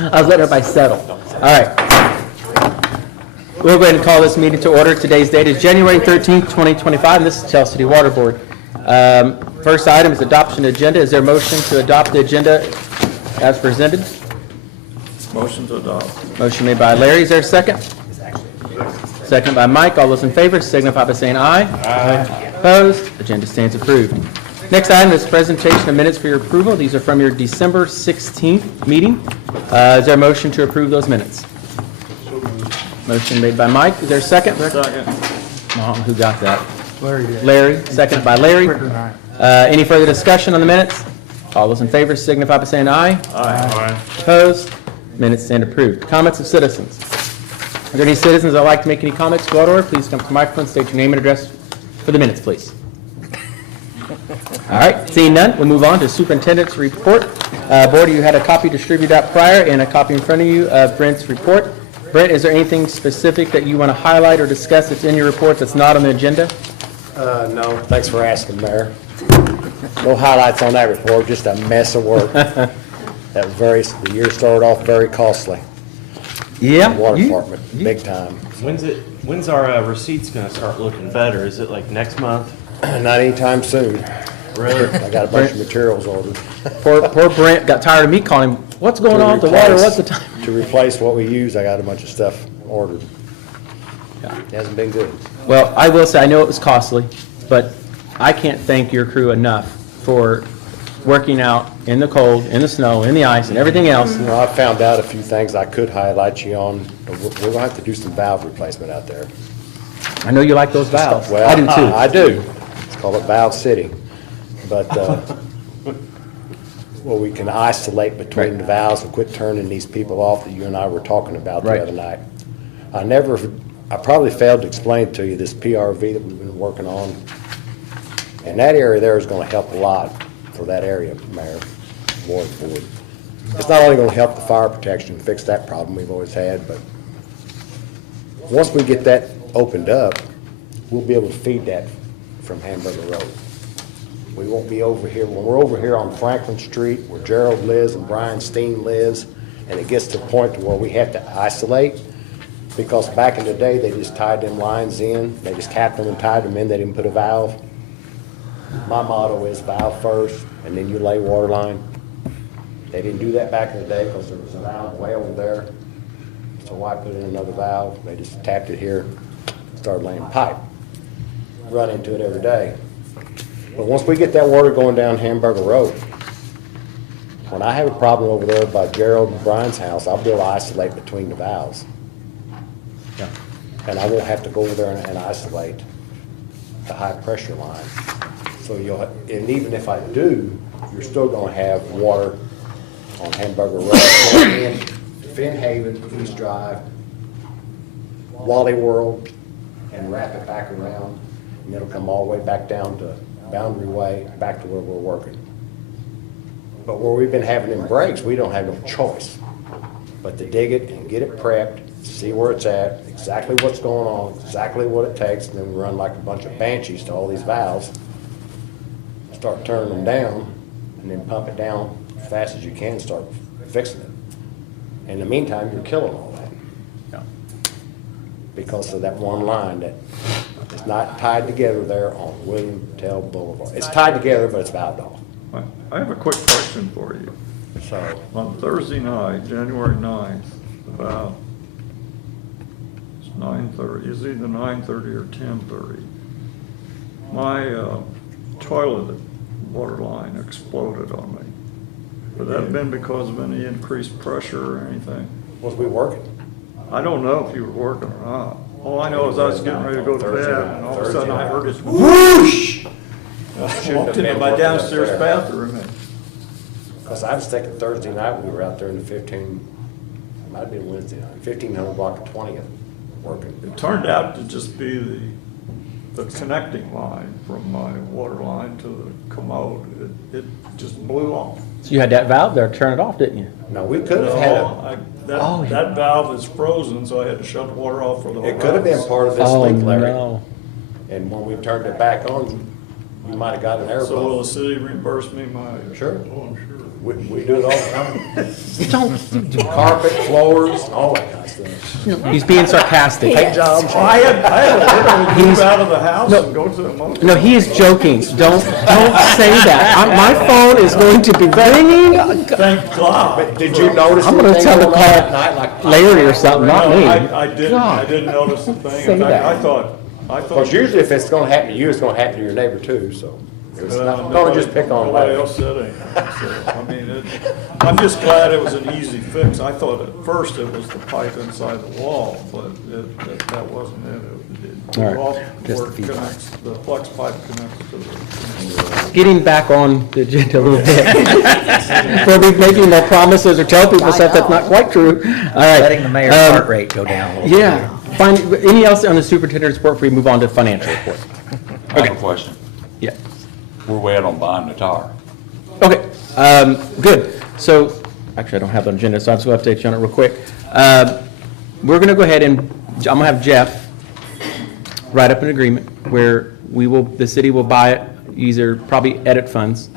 I was letting everybody settle. All right. We'll go ahead and call this meeting to order. Today's date is January 13th, 2025, and this is Tell City Water Board. First item is adoption agenda. Is there a motion to adopt the agenda as presented? Motion to adopt. Motion made by Larry. Is there a second? Second by Mike. All those in favor signify by saying aye. Aye. Opposed? Agenda stands approved. Next item is presentation of minutes for your approval. These are from your December 16th meeting. Is there a motion to approve those minutes? Motion made by Mike. Is there a second? Second. Who got that? Larry did. Larry. Second by Larry. Quicker than I. Any further discussion on the minutes? All those in favor signify by saying aye. Aye. Opposed? Minutes stand approved. Comments of citizens. Are there any citizens that would like to make any comments? Go out order. Please come to the microphone, state your name and address for the minutes, please. All right, seeing none, we'll move on to superintendent's report. Board, you had a copy distributed out prior and a copy in front of you of Brent's report. Brent, is there anything specific that you want to highlight or discuss that's in your report that's not on the agenda? No, thanks for asking, Mayor. No highlights on that report, just a mess of work. The year started off very costly. Yeah. Water department, big time. When's our receipts gonna start looking better? Is it like next month? Not anytime soon. Really? I got a bunch of materials ordered. Poor Brent got tired of me calling him, what's going on with the water? What's the time? To replace what we use, I got a bunch of stuff ordered. It hasn't been good. Well, I will say, I know it was costly, but I can't thank your crew enough for working out in the cold, in the snow, in the ice, and everything else. You know, I found out a few things I could highlight you on. We're gonna have to do some valve replacement out there. I know you like those valves. Well, I do too. I do. It's called a Valve City. But, well, we can isolate between the valves and quit turning these people off that you and I were talking about the Right. other night. I probably failed to explain to you this PRV that we've been working on. And that area there is gonna help a lot for that area, Mayor, Ward Board. It's not only gonna help the fire protection, fix that problem we've always had, but once we get that opened up, we'll be able to feed that from Hamburger Road. We won't be over here, when we're over here on Franklin Street, where Gerald lives and Brian Steen lives, and it gets to the point to where we have to isolate, because back in the day, they just tied them lines in, they just capped them and tied them in, they didn't put a valve. My motto is valve first, and then you lay water line. They didn't do that back in the day, because there was a valve way over there, so why put in another valve? They just tapped it here, started laying pipe. Run into it every day. But once we get that water going down Hamburger Road, when I have a problem over there by Gerald and Brian's house, I'll be able to isolate between the valves. Yeah. And I won't have to go over there and isolate the high pressure line. So and even if I do, you're still gonna have water on Hamburger Road, going in Finn Haven, East Drive, Wally World, and wrap it back around, and it'll come all the way back down to Boundary Way, back to where we're working. But where we've been having them breaks, we don't have no choice but to dig it and get it prepped, see where it's at, exactly what's going on, exactly what it takes, and then we run like a bunch of banshees to all these valves, start turning them down, and then pump it down as fast as you can, start fixing it. In the meantime, you're killing all that. Yeah. Because of that one line that is not tied together there on William Tell Boulevard. It's tied together, but it's valved off. I have a quick question for you. So, On Thursday night, January 9th, about, it's 9:30, it's either 9:30 or 10:30. My toilet water line exploded on me. Would that have been because of any increased pressure or anything? was we working? I don't know if you were working or not. All I know is I was getting ready to go to bed, and all of a sudden I heard this whoosh! I walked into my downstairs bathroom, and Because I was thinking Thursday night, we were out there in the it might have been Wednesday night, 1500 block of 20th, working. it turned out to just be the connecting line from my water line to the commode. It just blew off. So you had that valve there, turn it off, didn't you? No, we could have had That valve is frozen, so I had to shut the water off for the whole it could have been house. part of this Oh, leak, Larry. no. And when we turned it back on, you might have got an air So will bubble. the city reimburse me my? Sure. Oh, I'm sure. We do it all the time. You don't, Carpet, floors, all that kind of stuff. he's being sarcastic. Paint jobs. I had to literally move He's- out of the house no. and go to a motel. No, he is joking. Don't say that. My phone is going to be ringing. Thank God. Did you notice I'm gonna anything tell the going on call at night, like? Larry or something, not No, me. I didn't notice a thing. Say In fact, that. I thought. Because usually if it's gonna happen to you, it's gonna happen to your neighbor too, so. It's not gonna just pick on Nobody Larry. else said anything, so, I mean, I'm just glad it was an easy fix. I thought at first it was the pipe inside the wall, but that wasn't it. All right, The wall just work the feedback. connects, the flex pipe connects to the. Getting back on the agenda a little bit. Before we making more promises or tell people stuff that's not quite true. All right. Letting the mayor's heart rate go down a little bit. Yeah. Fine. Any else on the superintendent's report before we move on to the financial report? I have a question. Yeah. Where we at on buying the tower? Okay, good. So, actually, I don't have an agenda, so I'm just going to update you on it real quick. We're going to go ahead and, I'm going to have Jeff write up an agreement where the city will buy it, either probably edit funds,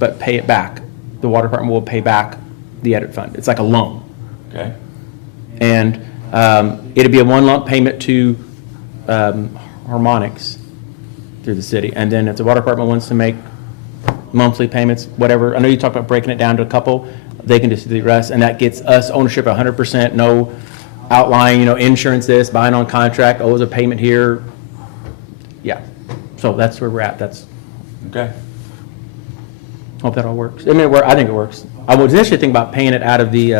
but pay it back. The water department will pay back the edit fund. It's like a loan. Okay? And it'll be a one lump payment to Harmonics through the city. And then if the water department wants to make monthly payments, whatever, I know you talked about breaking it down to a couple, they can just do the rest, and that gets us ownership 100%, no outlying, insurance this, buying on contract, there's a payment here. Yeah. So that's where we're at. Okay. Hope that all works. I mean, I think it works. I was initially thinking about paying it out of the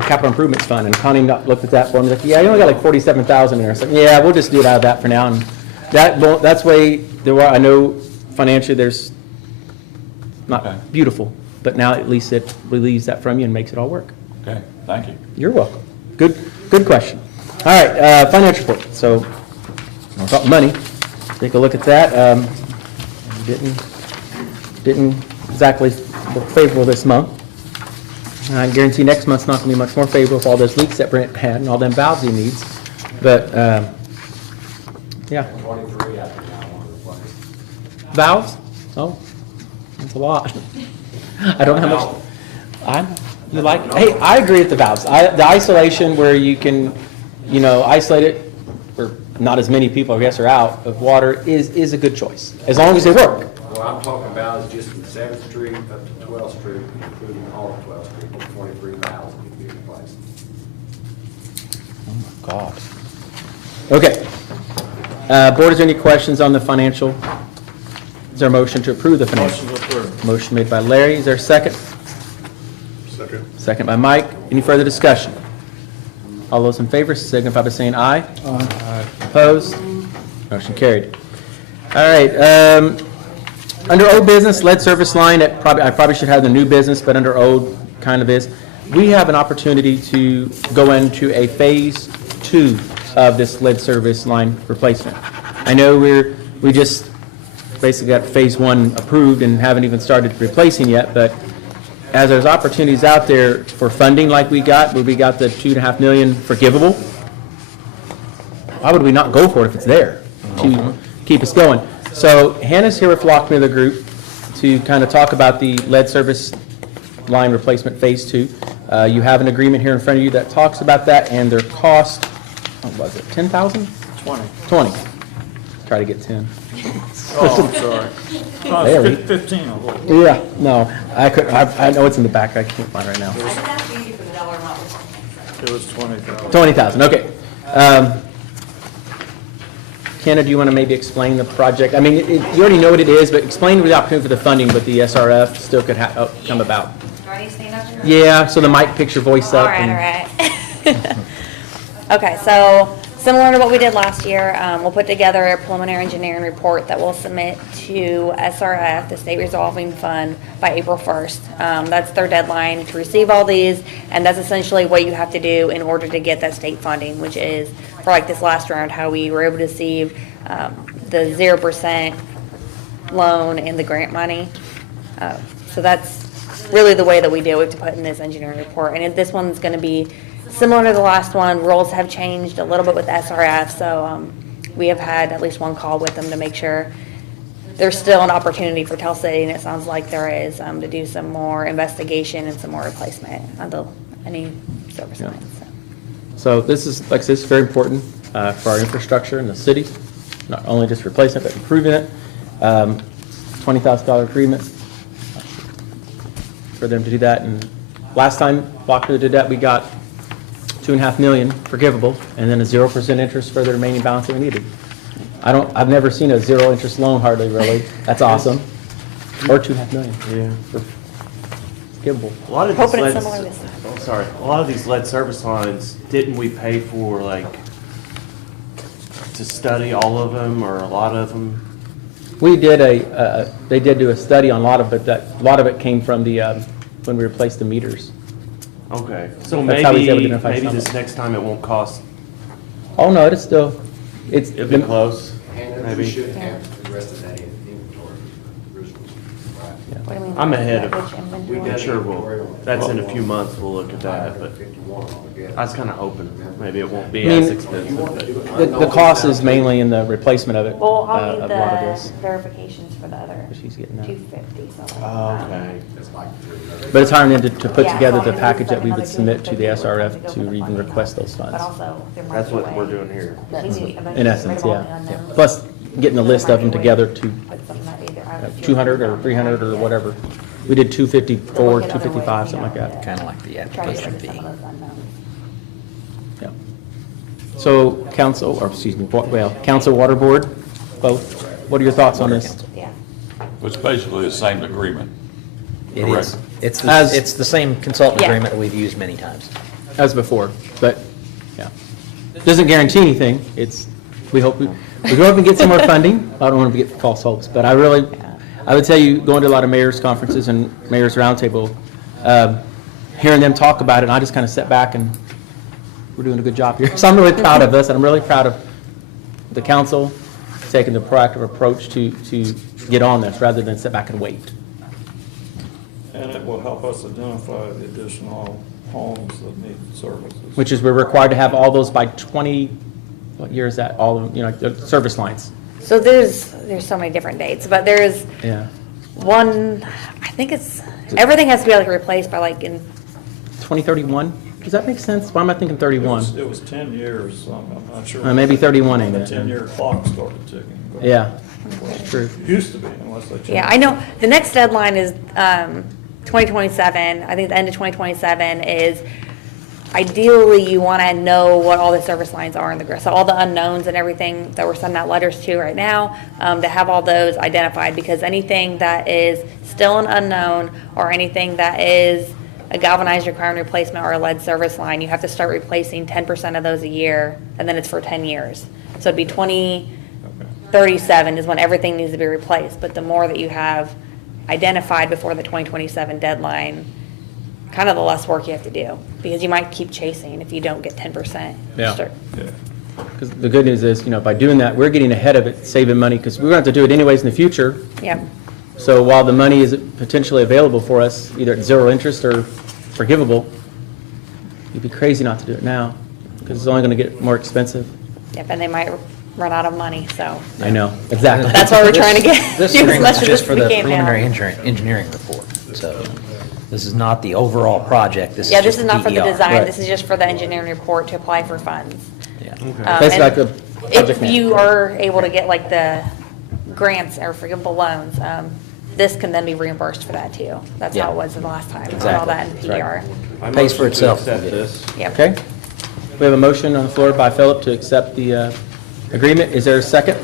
capital improvements fund, and Connie looked at that for me, like, yeah, you only got like 47,000 in there. So yeah, we'll just do it out of that for now. And that's way, I know financially there's Okay. not beautiful, but now at least it relieves that from you and makes it all work. Okay, thank you. You're welcome. Good question. All right, financial report. So, we'll talk money. Take a look at that. Didn't exactly look favorable this month. I guarantee next month's not going to be much more favorable with all those leaks that Brent had and all them valves he needs. But, yeah. 23 after now, I want to replace. Valves? Oh, that's a lot. I don't know how much. Hey, I agree with the valves. The isolation where you can, isolate it, where not as many people, I guess, are out of water, is a good choice, as long as they work. What I'm talking about is just from 7th Street up to 12th Street, including all of 12th Street, 23 valves need to be replaced. God. Okay. Board, is there any questions on the financial? Is there a motion to approve the financial? Motion approved. Motion made by Larry. Is there a second? Second. Second by Mike. Any further discussion? All those in favor signify by saying aye. Aye. Opposed? Motion carried. All right. Under old business, lead service line, I probably should have the new business, but under old kind of is. We have an opportunity to go into a phase 2 of this lead service line replacement. I know we just basically got phase 1 approved and haven't even started replacing yet, but as there's opportunities out there for funding like we got, where we got the $2.5 million forgivable, why would we not go for it if it's there to keep us going? So Hannah's here with Lockmiller Group to kind of talk about the lead service line replacement phase 2. You have an agreement here in front of you that talks about that and their cost, what was it, 10,000? 20. Try to get 10. Oh, I'm sorry. No, Larry. it's 15 of them. Yeah, no, I know it's in the back, I can't find it right now. I just asked you for the dollar amount. We're talking. It was 20,000. 20,000, okay. Kenna, do you want to maybe explain the project? I mean, you already know what it is, but explain the opportunity for the funding, but the SRF still could come about. Do I need to stand up? Yeah, so the mic picks your voice up. All right, and- all right. Okay, so similar to what we did last year, we'll put together a preliminary engineering report that we'll submit to SRF, the State Resolving Fund, by April 1st. That's their deadline to receive all these, and that's essentially what you have to do in order to get that state funding, which is, for like this last round, how we were able to receive the 0% loan and the grant money. So that's really the way that we do it. We have to put in this engineering report. And this one's going to be similar to the last one. Rules have changed a little bit with SRF, so we have had at least one call with them to make sure there's still an opportunity for Tell City, and it sounds like there is, to do some more investigation and some more replacement of any service Yeah. lines. So. So this is, like I said, this is very important for our infrastructure in the city, not only just replacing it, but improving it. $20,000 agreement for them to do that. And last time Lockwood did that, we got $2.5 million forgivable, and then a 0% interest for the remaining balance that we needed. I've never seen a zero interest loan hardly, really. That's awesome. Or $2.5 million. Yeah. Forgivable. A lot of these Hoping it's lead, similar this time. oh, sorry, a lot of these lead service lines, didn't we pay for like to study all of them or a lot of them? We did they did do a study on a lot of it, a lot of it came from the, when we replaced the meters. Okay, so That's how we was able to maybe, identify maybe some. this next time it won't cost, Oh, no, it's still, it's. it'll be close, And we maybe. should have the rest of that in inventory originals, right? What do you mean? I'm ahead Which of, inventory? We I'm did sure inventory we'll, on that's in a 51. few months, we'll look at that, but 51 altogether. I was kinda hoping maybe it won't be I mean, as expensive, but. The cost is mainly in the replacement of it, Well, I'll need of a lot of the this. verifications for the other She's getting that. 250, so. Oh, okay. But it's hard then to put Yeah, together so the I'll package need that we would another submit to the 250 SRF to go to for the even funding. request those funds. But also, there might That's be a what way- we're doing here. In essence, yeah. Plus, getting the list of them together to 200 or 300 or whatever. We did 254, 255, something like that. Kind of like the application fee. Yeah. So council, or excuse me, well, council, water board, both, what are your thoughts on this? Yeah. It's basically the same agreement. It Correct. is. It's As- the same consultant Yeah. agreement that we've used many times. As before, but, yeah. Doesn't guarantee anything. It's, we hope we hope we get some more funding. I don't want to get false hopes, but I would tell you, going to a lot of mayors' conferences and mayors' roundtable, hearing them talk about it, and I just kind of sit back and we're doing a good job here. So I'm really proud of us, and I'm really proud of the council taking the proactive approach to get on this rather than sit back and wait. And it will help us identify the additional homes that need services. Which is, we're required to have all those by 20, what year is that? All, of the service lines. So there's so many different dates, but there's Yeah. one, I think it's, everything has to be like replaced by like in, 2031? Does that make sense? Why am I thinking 31? It was 10 years, so I'm not sure. Maybe 31 ain't The it? 10-year clock started ticking. but Yeah, true. It used to be, unless they changed. yeah, I know, the next deadline is 2027. I think the end of 2027 is, ideally, you want to know what all the service lines are in the grid. So all the unknowns and everything that we're sending out letters to right now, to have all those identified, because anything that is still an unknown or anything that is a galvanized requirement replacement or a lead service line, you have to start replacing 10% of those a year, and then it's for 10 years. So it'd be 2037 is when everything needs to be replaced. But the more that you have identified before the 2027 deadline, kind of the less work you have to do, because you might keep chasing if you don't get 10%. Yeah. Yeah. Because the good news is, by doing that, we're getting ahead of it, saving money, because we're going to have to do it anyways in the future. Yep. So while the money is potentially available for us, either at zero interest or forgivable, you'd be crazy not to do it now, because it's only going to get more expensive. Yep, and they might run out of money, so I know, exactly. that's why we're trying to get. This do as agreement much is of just this for as we the can now. preliminary engineering report, so this is not the overall project, this is Yeah, just this is not for the DER. design, Right. this is just for the engineering report to apply for funds. Yeah. Basically like And the project if you are able to get like the grants or forgivable loans, this can then be reimbursed for that too. That's how it was the last time, we did all that in PR. I Pays for motion to itself. Accept this. Yep. Okay. We have a motion on the floor by Philip to accept the agreement. Is there a second?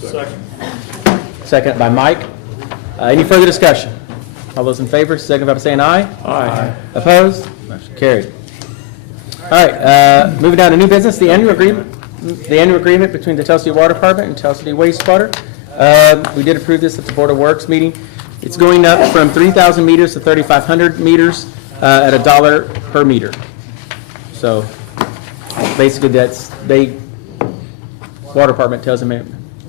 Second. Second by Mike. Any further discussion? All those in favor, signify by saying aye. Aye. Opposed? Motion carried. All right, moving down to new business, the annual agreement between the Tell City Water Department and Tell City Wastewater. We did approve this at the Board of Works meeting. It's going up from 3,000 meters to 3,500 meters at $1 per meter. So basically, Water Department tells them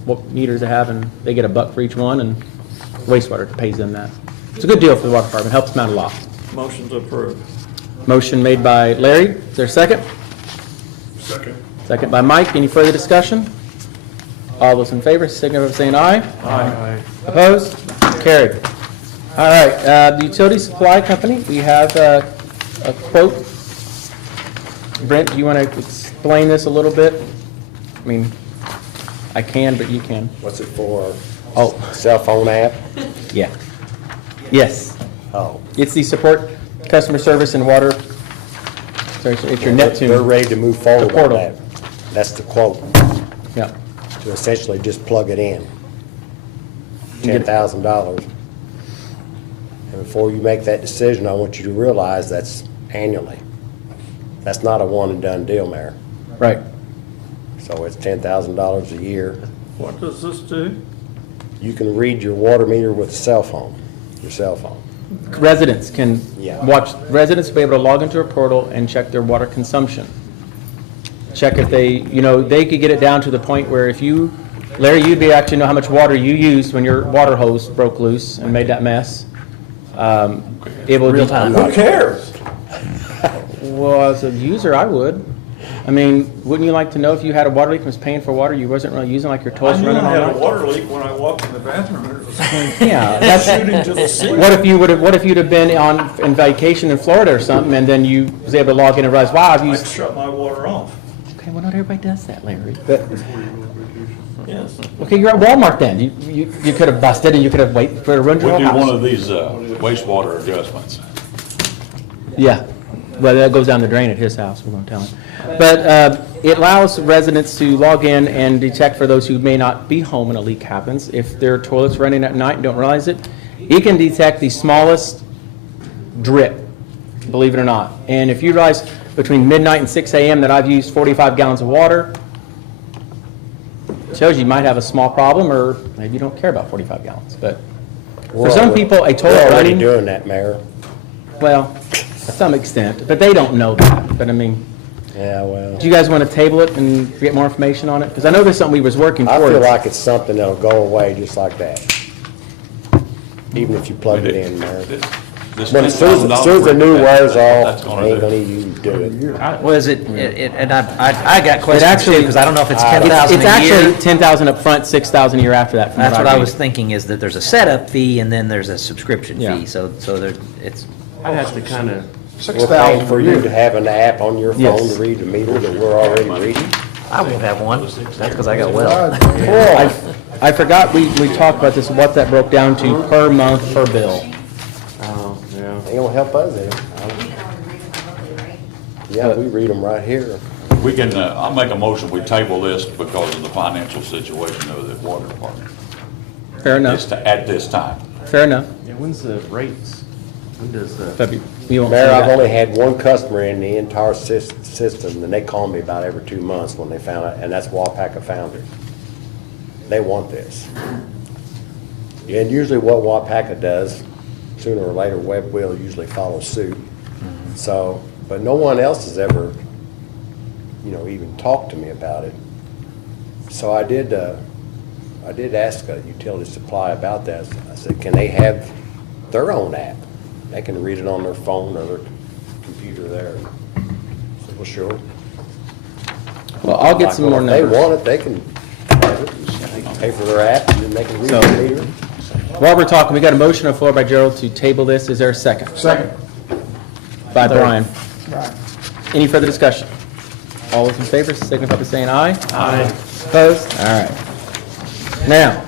what meters they have, and they get $1 for each one, and wastewater pays them that. It's a good deal for the Water Department, helps them out a lot. Motion to approve. Motion made by Larry. Is there a second? Second. Second by Mike. Any further discussion? All those in favor, signify by saying aye. Aye. Opposed? Carried. All right, the utility supply company, we have a quote. Brent, do you want to explain this a little bit? I mean, I can, but you can. What's it for? Oh. Cell phone app? Yeah. Yes. Oh. It's the support customer service and water. Sorry, it's your Neptune. They're ready to move forward The on portal. that. That's the quote, Yeah. to essentially just plug it in. You get- $10,000. And before you make that decision, I want you to realize that's annually. That's not a one and done deal, Mayor. Right. So it's $10,000 a year. What does this do? You can read your water meter with a cell phone, your cell phone. Residents can Yeah. residents will be able to log into a portal and check their water consumption. Check if they, they could get it down to the point where if you, Larry, you'd be actually know how much water you used when your water hose broke loose and made that mess. Able to. Real time. Who cares? Well, as a user, I would. I mean, wouldn't you like to know if you had a water leak and was paying for water you wasn't really using, like your I toilets knew running I all had a night? water leak when I walked in the bathroom, and it was clean. Yeah, that's, Shooting to the ceiling. what if you'd have been in vacation in Florida or something and then you was able to log in and realize, wow, I've I'd used. shut my water off. Okay, well, not everybody does that, Larry. Yes. Okay, you're at Walmart then. You could have busted and you could have waited for it to run to We your do one house. of these wastewater adjustments. Yeah, well, that goes down the drain at his house, we're gonna tell him. But it allows residents to log in and detect for those who may not be home when a leak happens. If their toilet's running at night and don't realize it, it can detect the smallest drip, believe it or not. And if you realize between midnight and 6 a.m. that I've used 45 gallons of water, it shows you might have a small problem, or maybe you don't care about 45 gallons. But for some people, a We're toilet already running, doing that, Mayor. well, to some extent, but they don't know that. But I mean, Yeah, well, do you guys want to table it and get more information on it? Because I know there's something we was working I towards. feel like it's something that'll go away just like that. Even if you plug it in, Mayor. This When as soon as the new wears That's off, gonna they ain't do. gonna even do it. Was and I got questions actually- too, because I don't know if it's It's- 10,000 It's a actually year. 10,000 up front, 6,000 a year after that. from That's what I read. was thinking, is that there's a setup fee and then there's a subscription Yeah. fee, so there's, it's, I'd have to kind of, We're paying for you to have an app on your phone Yes. to read the meter that we're already reading. I won't have one, that's because I got well. I forgot, we talked about this, what that broke down to per month, per bill. oh, yeah. They don't help us any. Yeah, we read them right here. We can, I'll make a motion, we table this because of the financial situation of the water department. Fair enough, At this time. fair enough. Yeah, when's the rates? When does the, February. You won't see Mayor, I've that. only had one customer in the entire system, and they call me about every 2 months when they found out, and that's Wapaka Foundry. They want this. And usually what Wapaka does, sooner or later, Webb will usually follow suit. So, but no one else has ever, even talked to me about it. So I did ask a utility supply about that. I said, can they have their own app? They can read it on their phone or their computer there. I said, well, sure. Well, I'll get Like, some well, more if they numbers. want it, they can have it. They can pay for their app, and then they can read So- the meter. While we're talking, we got a motion on the floor by Gerald to table this. Is there a second? Second. By Brian. Any further discussion? All those in favor, signify by saying aye. Aye. Opposed? All right. Now,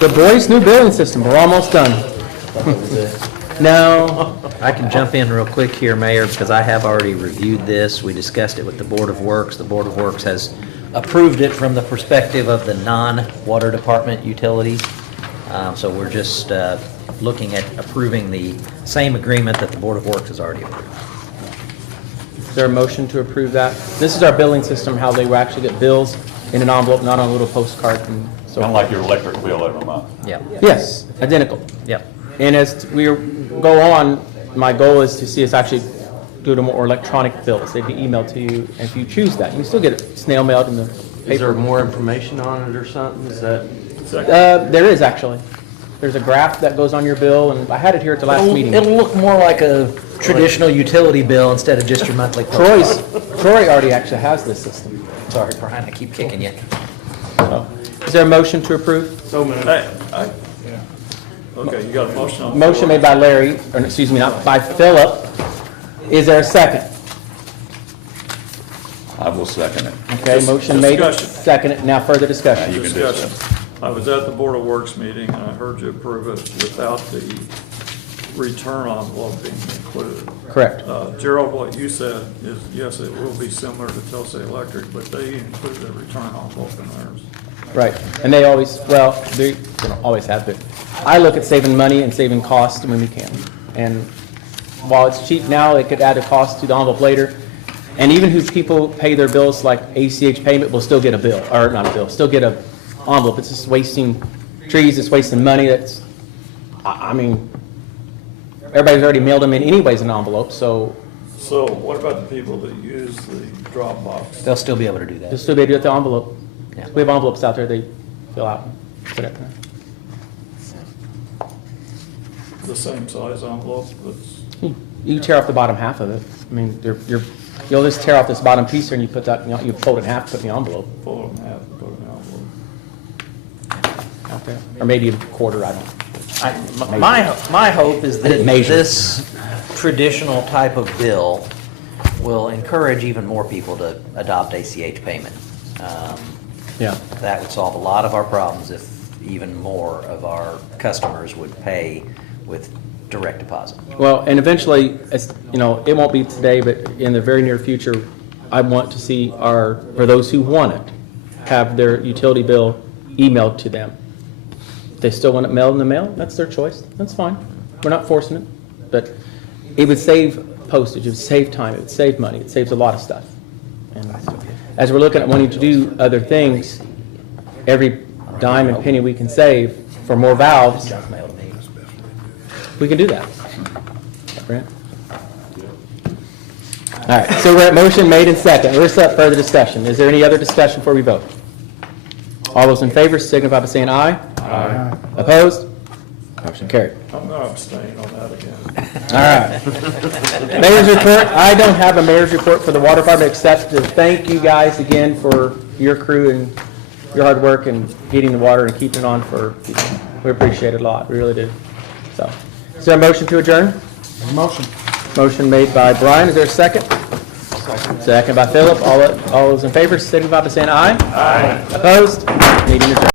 the Boyce new billing system, we're almost done. No, I can jump in real quick here, Mayor, because I have already reviewed this. We discussed it with the Board of Works. The Board of Works has approved it from the perspective of the non-water department utilities. So we're just looking at approving the same agreement that the Board of Works has already approved. is there a motion to approve that? This is our billing system, how they will actually get bills in an envelope, not on a little postcard and so. Kind of like your electric bill every month. Yeah, Yes, identical. yeah. And as we go on, my goal is to see us actually do the more electronic bills. They'd be emailed to you, and if you choose that, you can still get it snail mailed in the is there paper. more information on it or something? Is that? There is actually. There's a graph that goes on your bill, and I had it here at the last meeting. It'll look more like a traditional utility bill instead of just your monthly. Troy already actually has this system. Sorry, Brian, I keep kicking you. So, is there a motion to approve? So moved. Okay, you got a motion on the Motion floor. made by Larry, or excuse me, not by Philip. Is there a second? I will second it. Okay, motion made, Discussion. seconded. Now further discussion. You can do Discussion. I was at the Board of Works meeting, and I heard you approve it without the return envelope being included. Correct. Gerald, what you said is, yes, it will be similar to Telsey Electric, but they included a return envelope in theirs. Right, and they always, well, they don't always have, but I look at saving money and saving costs when we can. And while it's cheap now, it could add a cost to the envelope later. And even who people pay their bills like ACH payment will still get a bill, or not a bill, still get a envelope. It's just wasting trees, it's wasting money. That's, I mean, everybody's already mailed them in anyways in an envelope, so So what about the people that use the Dropbox? They'll still be able to do they'll that. still be able to do it the envelope. Yeah. We have envelopes out there they fill out and put it there. The same size envelope that's, You tear off the bottom half of it. I mean, you'll just tear off this bottom piece here and you put that, you fold it in half, put it in the envelope full of them have to put an envelope. out there. Or maybe a quarter, I don't. My hope is I didn't that measure. this traditional type of bill will encourage even more people to adopt ACH payment. Yeah. That would solve a lot of our problems if even more of our customers would pay with direct deposit. Well, and eventually, it won't be today, but in the very near future, I want to see for those who want it, have their utility bill emailed to them. If they still want it mailed in the mail, that's their choice. That's fine. We're not forcing it. But it would save postage, it would save time, it would save money, it saves a lot of stuff. And as we're looking at wanting to do other things, every dime and penny we can save for more valves, we can do that. Brent? All right, so we're at motion made and second. We're set further discussion. Is there any other discussion before we vote? All those in favor signify by saying aye. Aye. Opposed? Motion carried. I'm going to abstain on that again. All right. Mayor's report. I don't have a mayor's report for the water department except to thank you guys again for your crew and your hard work and getting the water and keeping it on for people. We appreciate it a lot. We really do. So, is there a motion to adjourn? Motion. Motion made by Brian. Is there a second? Second by Philip. All those in favor signify by saying aye. Aye. Opposed? Meeting adjourned.